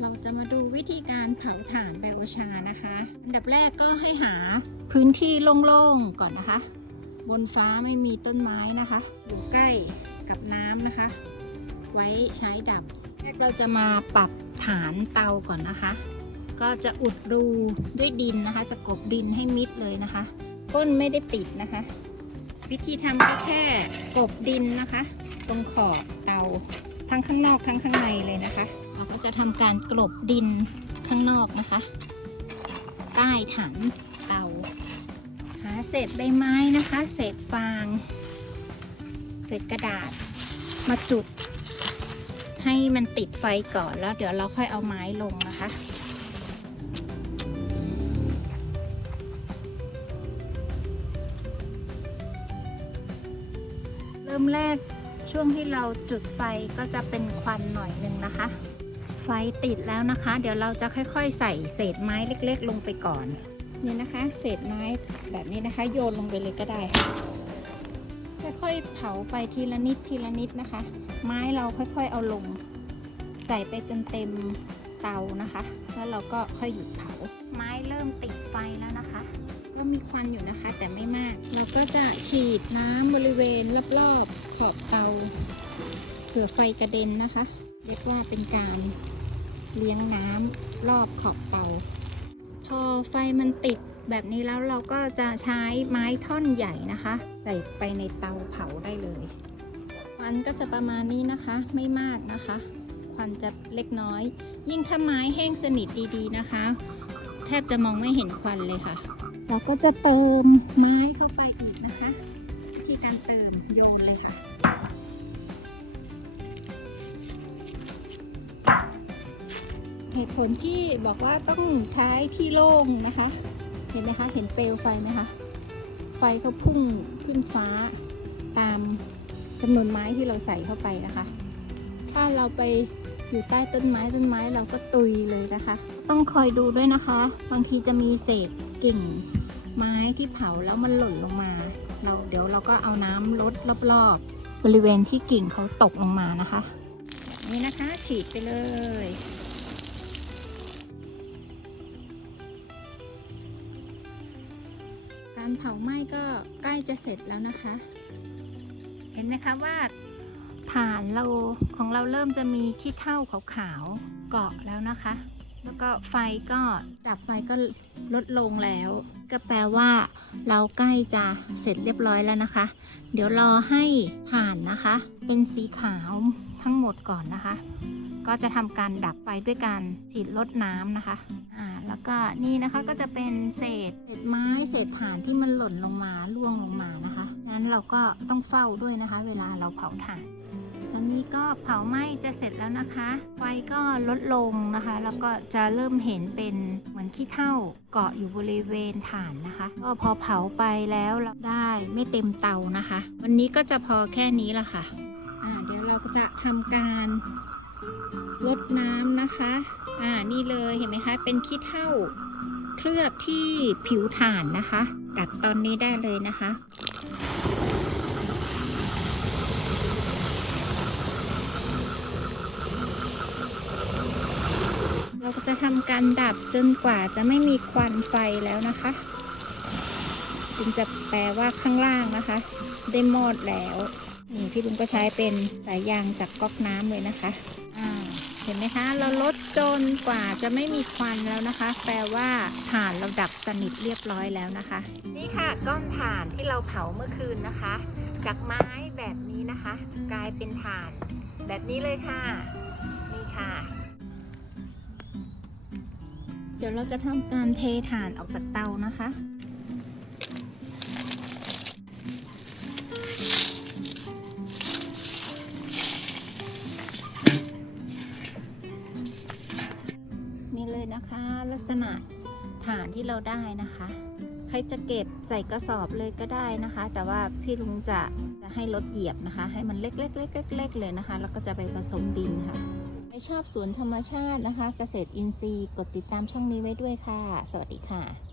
เราจะมาดูวิธีการเผาถ่านไบโอชานะคะ อันดับแรกก็ให้หาพื้นที่โล่งๆก่อนนะคะ บนฟ้าไม่มีต้นไม้นะคะ อยู่ใกล้กับน้ำนะคะ ไว้ใช้ดับ แรกเราจะมาปรับฐานเตาก่อนนะคะ ก็จะอุดรูด้วยดินนะคะ จะกบดินให้มิดเลยนะคะ ก้นไม่ได้ปิดนะคะ วิธีทำก็แค่กบดินนะคะ ตรงขอบเตาทั้งข้างนอกทั้งข้างในเลยนะคะ เราก็จะทำการกลบดินข้างนอกนะคะ ใต้ถังเตาหาเศษใบไม้นะคะ เศษฟาง เศษกระดาษมาจุด ให้มันติดไฟก่อนแล้วเดี๋ยวเราค่อยเอาไม้ลงนะคะเริ่มแรกช่วงที่เราจุดไฟก็จะเป็นควันหน่อยหนึ่งนะคะ ไฟติดแล้วนะคะ เดี๋ยวเราจะค่อยๆ ใส่เศษไม้เล็ก ๆ ลงไปก่อน นี่นะคะ เศษไม้แบบนี้นะคะ โยนลงไปเลยก็ได้ค่ะค่อยๆ เผาไปทีละนิดทีละนิดนะคะ ไม้เราค่อยๆ เอาลง ใส่ไปจนเต็มเตานะคะ แล้วเราก็ค่อยหยุดเผา ไม้เริ่มติดไฟแล้วนะคะ ก็มีควันอยู่นะคะ แต่ไม่มาก เราก็จะฉีดน้ำบริเวณรอบๆขอบเตาเผื่อไฟกระเด็นนะคะ เรียกว่าเป็นการ เลี้ยงน้ำรอบขอบเตา พอไฟมันติดแบบนี้แล้วเราก็จะใช้ไม้ท่อนใหญ่นะคะ ใส่ไปในเตาเผาได้เลยควันก็จะประมาณนี้นะคะไม่มากนะคะควันจะเล็กน้อย ยิ่งถ้าไม้แห้งสนิทดีๆนะคะ แทบจะมองไม่เห็นควันเลยค่ะ เราก็จะเติมไม้เข้าไปอีกนะคะวิธีการเติมโยนเลยค่ะ เหตุผลที่บอกว่าต้องใช้ที่โล่งนะคะ เห็นไหมคะ เห็นเปลวไฟไหมคะ ไฟเขาพุ่งขึ้นฟ้าตามจำนวนไม้ที่เราใส่เข้าไปนะคะ ถ้าเราไปอยู่ใต้ต้นไม้ต้นไม้เราก็ตุยเลยนะคะ ต้องคอยดูด้วยนะคะ บางทีจะมีเศษกิ่งไม้ที่เผาแล้วมันหล่นลงมา เราเดี๋ยวเราก็เอาน้ำลดรอบๆ บริเวณที่กิ่งเขาตกลงมานะคะ นี่นะคะฉีดไปเลย การเผาไหม้ก็ใกล้จะเสร็จแล้วนะคะ เห็นไหมคะว่าฐานเราของเราเริ่มจะมีขี้เถ้าขาวๆเกาะแล้วนะคะ แล้วก็ไฟก็ดับไฟก็ลดลงแล้ว ก็แปลว่าเราใกล้จะเสร็จเรียบร้อยแล้วนะคะ เดี๋ยวรอให้ถ่านนะคะ เป็นสีขาวทั้งหมดก่อนนะคะ ก็จะทำการดับไฟด้วยการฉีดลดน้ำนะคะอ่าแล้วก็นี่นะคะก็จะเป็นเศษเศษไม้เศษถ่านที่มันหล่นลงมาล่วงลงมานะคะงั้นเราก็ต้องเฝ้าด้วยนะคะ เวลาเราเผาถ่านตอนนี้ก็เผาไหม้จะเสร็จแล้วนะคะ ไฟก็ลดลงนะคะ แล้วก็จะเริ่มเห็นเป็นเหมือนขี้เถ้าเกาะอยู่บริเวณฐานนะคะ ก็พอเผาไปแล้วเราได้ไม่เต็มเตานะคะ วันนี้ก็จะพอแค่นี้ละค่ะ อ่าเดี๋ยวเราก็จะทำการ ลดน้ำนะคะ อ่า นี่เลยเห็นไหมคะ เป็นขี้เถ้าเคลือบที่ผิวถ่านนะคะ ดับตอนนี้ได้เลยนะคะเราก็จะทำการดับจนกว่าจะไม่มีควันไฟแล้วนะคะถึงจะแปลว่าข้างล่างนะคะ ได้มอดแล้ว นี่พี่ลุงก็ใช้เป็นสายยางจากก๊อกน้ำเลยนะคะ อ่า ห็นไหมคะ เราลดจนกว่าจะไม่มีควันแล้วนะคะ แปลว่าถ่านเราดับสนิทเรียบร้อยแล้วนะคะ นี่ค่ะก้อนถ่านที่เราเผาเมื่อคืนนะคะ จากไม้แบบนี้นะคะ กลายเป็นถ่าน แบบนี้เลยค่ะ นี่ค่ะ เดี๋ยวเราจะทำการเทถ่านออกจากเตานะคะ ลักษณะฐานที่เราได้นะคะ ใครจะเก็บใส่กระสอบเลยก็ได้นะคะ แต่ว่าพี่ลุงจะจะให้รถเหยียบนะคะ ให้มันเล็กๆเล็กๆเล็กๆเลยนะคะ แล้วก็จะไปผสมดินค่ะใครชอบสวนธรรมชาตินะคะ เกษตรอินทรีย์กดติดตามช่องนี้ไว้ด้วยค่ะ สวัสดีค่ะ